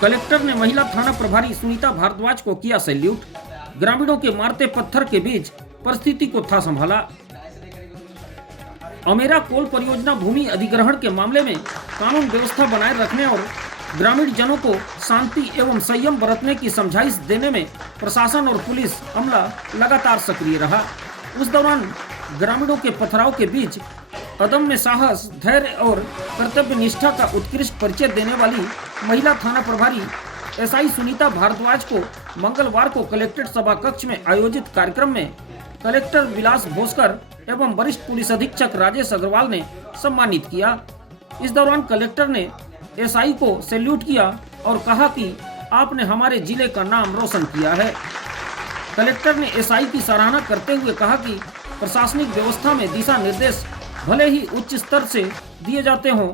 Collector ने महिला थाना प्रभारी सुनीता भारद्वाज को किया सैल्यूट। ग्रामीणों के मारते पत्थर के बीच परिस्थिति को था संभाला। अमेरा कोल परियोजना भूमि अधिग्रहण के मामले में कानून व्यवस्था बनाए रखने और ग्रामीण जनों को शांति एवं संयम बरतने की समझाइश देने में प्रशासन और पुलिस अमला लगातार सक्रिय रहा। उस दौरान ग्रामीणों के पथराव के बीच अदम्य साहस, धैर्य और कर्तव्य निष्ठा का उत्कृष्ट परिचय देने वाली महिला थाना प्रभारी एसआई सुनीता भारद्वाज को मंगलवार को कलेक्ट्रेट सभा कक्ष में आयोजित कार्यक्रम में कलेक्टर विलास भोसकर एवं वरिष्ठ पुलिस अधीक्षक राजेश अग्रवाल ने सम्मानित किया। इस दौरान कलेक्टर ने एसआई को सैल्यूट किया और कहा कि आपने हमारे जिले का नाम रोशन किया है। कलेक्टर ने एसआई की सराहना करते हुए कहा कि प्रशासनिक व्यवस्था में दिशा निर्देश भले ही उच्च स्तर से दिए जाते हों,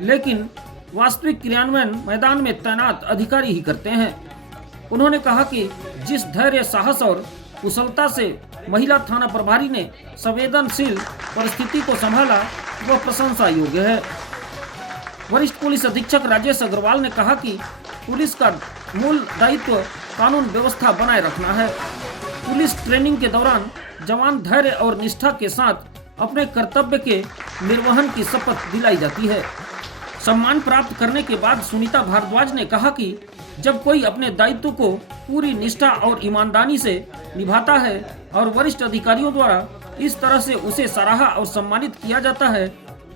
लेकिन वास्तविक क्रियान्वयन मैदान में तैनात अधिकारी ही करते हैं। उन्होंने कहा कि जिस धैर्य, साहस और कुशलता से महिला थाना प्रभारी ने संवेदनशील परिस्थिति को संभाला, वह प्रशंसा योग्य है। वरिष्ठ पुलिस अधीक्षक राजेश अग्रवाल ने कहा कि पुलिस का मूल दायित्व कानून व्यवस्था बनाए रखना है। पुलिस ट्रेनिंग के दौरान जवान धैर्य और निष्ठा के साथ अपने कर्तव्य के निर्वहन की शपथ दिलाई जाती है। सम्मान प्राप्त करने के बाद सुनीता भारद्वाज ने कहा कि जब कोई अपने दायित्व को पूरी निष्ठा और ईमानदारी से निभाता है और वरिष्ठ अधिकारियों द्वारा इस तरह से उसे सराहा और सम्मानित किया जाता है,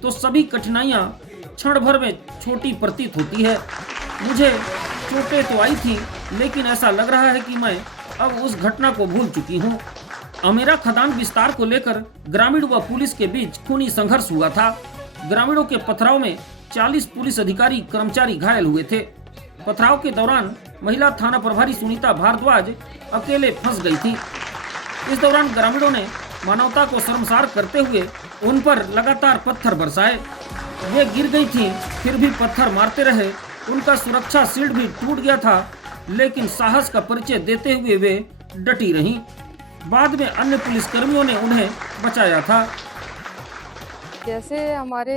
तो सभी कठिनाइयां क्षण भर में छोटी प्रतीत होती है। मुझे चोटें तो आई थी, लेकिन ऐसा लग रहा है कि मैं अब उस घटना को भूल चुकी हूँ। अमेरा खदान विस्तार को लेकर ग्रामीण व पुलिस के बीच खूनी संघर्ष हुआ था। ग्रामीणों के पथराव में 40 पुलिस अधिकारी कर्मचारी घायल हुए थे। पथराव के दौरान महिला थाना प्रभारी सुनीता भारद्वाज अकेले फंस गई थी। इस दौरान ग्रामीणों ने मानवता को शर्मसार करते हुए उन पर लगातार पत्थर बरसाए। वे गिर गई थीं, फिर भी पत्थर मारते रहे। उनका सुरक्षा शील्ड भी टूट गया था, लेकिन साहस का परिचय देते हुए वे डटी रहीं। बाद में अन्य पुलिसकर्मियों ने उन्हें बचाया था। जैसे हमारे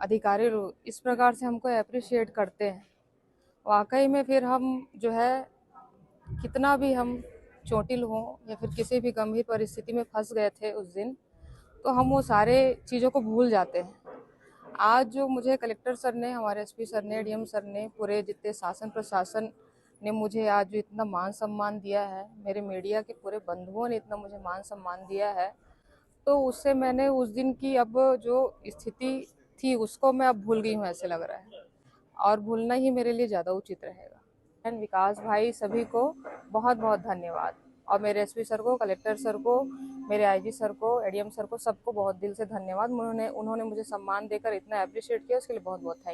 अधिकारी लोग इस प्रकार से हमको अप्रिशिएट करते हैं, वाकई में फिर हम जो है कितना भी हम चोटिल हों या फिर किसी भी गंभीर परिस्थिति में फंस गए थे उस दिन, तो हम वो सारे चीज़ों को भूल जाते हैं। आज जो मुझे कलेक्टर सर ने, हमारे एसपी सर ने, डीएम सर ने, पूरे जितने शासन प्रशासन ने मुझे आज जो इतना मान सम्मान दिया है, मेरे मीडिया के पूरे बंधुओं ने इतना मुझे मान सम्मान दिया है, तो उससे मैंने उस दिन की अब जो स्थिति थी उसको मैं अब भूल गई हूँ ऐसे लग रहा है, और भूलना ही मेरे लिए ज़्यादा उचित रहेगा। विकास भाई सभी को बहुत बहुत धन्यवाद, और मेरे एसपी सर को, कलेक्टर सर को, मेरे आईजी सर को, एडीएम सर को, सबको बहुत दिल से धन्यवाद। उन्होंने मुझे सम्मान देकर इतना अप्रिशिएट किया, उसके लिए बहुत बहुत थैंक यू।